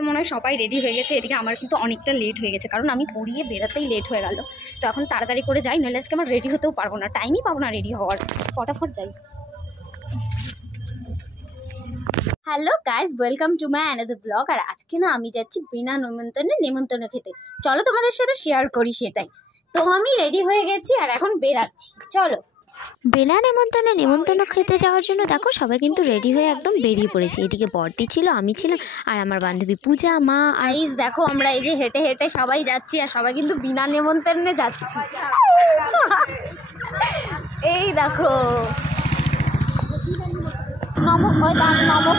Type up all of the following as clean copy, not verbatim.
মনে হয় সবাই রেডি হয়ে গেছে। এদিকে আমার কিন্তু অনেকটা লেট হয়ে গেছে, কারণ আমি পড়িয়ে বেরাতেই লেট হয়ে গেল। তো এখন তাড়াতাড়ি করে যাই, নইলে আজকে আমার রেডি হতেও পারবো না, টাইমই পাবো না রেডি হওয়ার। ফটাফট যাই। Hello guys, welcome to my another blog. আর আজকে না আমি যাচ্ছি বিনা নেমন্তন্ন খেতে। চলো তোমাদের সাথে শেয়ার করি সেটাই। তো আমি রেডি হয়ে গেছি আর এখন বেরাচ্ছি, চলো। বিনা নেমন্তন্ন খেতে যাওয়ার জন্য দেখো সবাই কিন্তু রেডি হয়ে একদম বেরিয়ে পড়েছে। এদিকে বরটি ছিল, আমি ছিলাম, আর আমার বান্ধবী পূজা, মা। আইস দেখো আমরা এই যে হেঁটে হেঁটে সবাই যাচ্ছি, আর সবাই কিন্তু বিনা নেমন্তন্নে যাচ্ছি। এই দেখো নম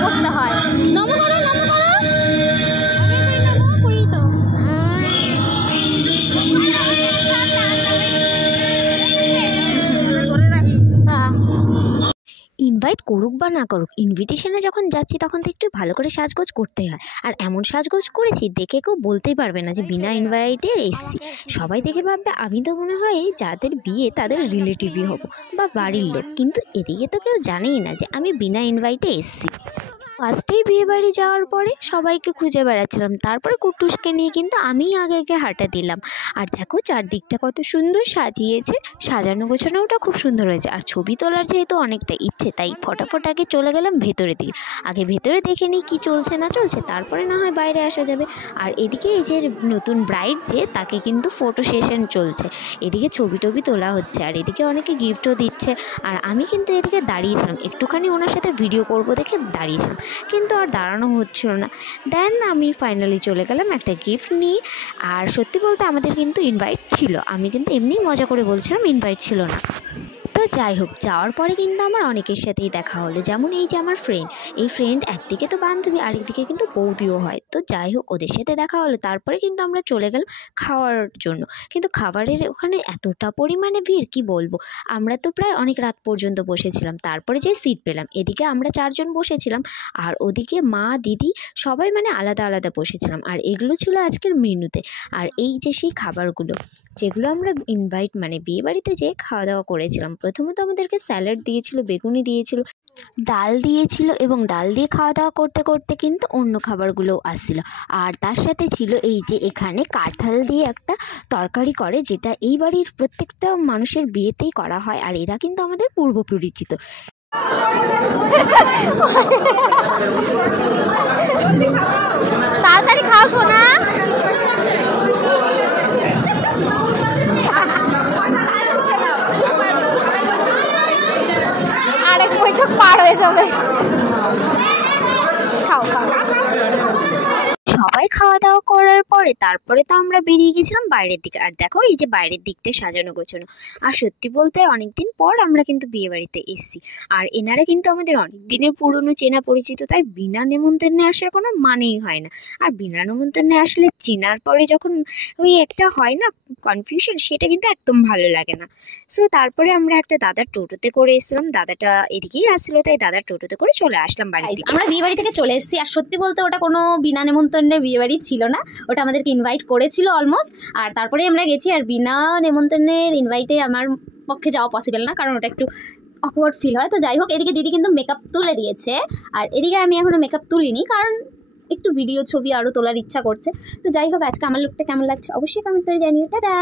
করতে হয়। নম করো, নম করো। ইনভাইট করুক বা না করুক, ইনভিটেশনে যখন যাচ্ছি তখন তো একটু ভালো করে সাজগোজ করতেই হয়। আর এমন সাজগোজ করেছি দেখে কেউ বলতেই পারবে না যে বিনা ইনভাইটে এসছি। সবাই দেখে ভাববে আমি তো মনে হয় যাদের বিয়ে তাদের রিলেটিভই হব বা বাড়ির লোক, কিন্তু এদিকে তো কেউ জানেই না যে আমি বিনা ইনভাইটে এসছি। ফার্স্টেই বিয়ে বাড়ি যাওয়ার পরে সবাইকে খুঁজে বেড়াচ্ছিলাম, তারপরে কুটুসকে নিয়ে কিন্তু আমিই আগে হাঁটা দিলাম। আর দেখো চারদিকটা কত সুন্দর সাজিয়েছে, সাজানো গোছানোটা খুব সুন্দর হয়েছে। আর ছবি তোলার যেহেতু অনেকটা ইচ্ছে, তাই ফটাফট আগে চলে গেলাম ভেতরের দিকে। আগে ভেতরে দেখে নিই কী চলছে না চলছে, তারপরে না হয় বাইরে আসা যাবে। আর এদিকে এই যে নতুন ব্রাইড যে, তাকে কিন্তু ফটো সেশন চলছে, এদিকে ছবি টবি তোলা হচ্ছে, আর এদিকে অনেকে গিফটও দিচ্ছে। আর আমি কিন্তু এদিকে দাঁড়িয়েছিলাম, একটুখানি ওনার সাথে ভিডিও করব দেখে দাঁড়িয়েছিলাম, কিন্তু আর দাঁড়ানো হচ্ছিল না। দেন আমি ফাইনালি চলে গেলাম একটা গিফট নিয়ে। আর সত্যি বলতে আমাদের কিন্তু ইনভাইট ছিল, আমি কিন্তু এমনিই মজা করে বলছিলাম ইনভাইট ছিল না। তো যাই হোক, যাওয়ার পরে কিন্তু আমার অনেকের সাথেই দেখা হলো, যেমন এই যে আমার ফ্রেন্ড, এই ফ্রেন্ড একদিকে তো বান্ধবী, আরেকদিকে কিন্তু বৌদিও হয়। তো যাই হোক, ওদের সাথে দেখা হলো। তারপরে কিন্তু আমরা চলে গেলাম খাওয়ার জন্য। কিন্তু খাবারের ওখানে এতটা পরিমাণে ভিড় কি বলবো, আমরা তো প্রায় অনেক রাত পর্যন্ত বসেছিলাম, তারপরে যে সিট পেলাম। এদিকে আমরা 4 জন বসেছিলাম, আর ওদিকে মা, দিদি সবাই মানে আলাদা আলাদা বসেছিলাম। আর এগুলো ছিল আজকের মেনুতে। আর এই যে সেই খাবারগুলো যেগুলো আমরা ইনভাইট মানে বিয়ে বাড়িতে যেয়ে খাওয়া দাওয়া করেছিলাম, প্রথমত আমাদেরকে স্যালাড দিয়েছিল, বেগুনি দিয়েছিল, ডাল দিয়েছিল, এবং ডাল দিয়ে খাওয়া দাওয়া করতে করতে কিন্তু অন্য খাবারগুলোও আসছিল। আর তার সাথে ছিল এই যে এখানে কাঁঠাল দিয়ে একটা তরকারি করে, যেটা এই বাড়ির প্রত্যেকটা মানুষের বিয়েতেই করা হয়, আর এরা কিন্তু আমাদের পূর্ব পরিচিত। তাড়াতাড়ি খাও সোনা। আরেক বৈঠক পার হয়ে যাবে। খাও খাও। সবাই খাওয়া দাওয়া করার পরে তারপরে তো আমরা বেরিয়ে গেছিলাম বাইরের দিকে। আর দেখো এই যে বাইরের দিকটা সাজানো গোছানো। আর সত্যি বলতে অনেকদিন পর আমরা কিন্তু বিয়ে বাড়িতে এসেছি, আর এনারা কিন্তু আমাদের অনেক দিনের পুরনো চেনা পরিচিত, তাই বিনা নেমন্তন্নে আসার কোনো মানেই হয় না। আর বিনা নেমন্তন্নে আসলে চেনার পরে যখন ওই একটা হয় না কনফিউশন, সেটা কিন্তু একদম ভালো লাগে না। সো তারপরে আমরা একটা দাদার টোটোতে করে এসেছিলাম, দাদাটা এদিকেই আসছিলো, তাই দাদার টোটোতে করে চলে আসলাম বাড়ি। আমরা বিয়ে বাড়ি থেকে চলে এসেছি, আর সত্যি বলতে ওটা কোনো বিনা নেমন্তন্নে বিয়ে বাড়ি ছিল না, ওটা আমাদেরকে ইনভাইট করেছিল অলমোস্ট। আর তারপরে আমরা গেছি, আর বিনা নেমন্তন্নের ইনভাইটে আমার পক্ষে যাওয়া পসিবল না, কারণ ওটা একটু অকওয়ার্ড ফিল হয়। তো যাই হোক, এদিকে দিদি কিন্তু মেকআপ তুলে দিয়েছে, আর এদিকে আমি এখনো মেকআপ তুলিনি, কারণ একটু ভিডিও ছবি আরও তোলার ইচ্ছা করছে। তো যাই হোক, আজকে আমার লুকটা কেমন লাগছে অবশ্যই কমেন্ট করে জানিও। টাটা।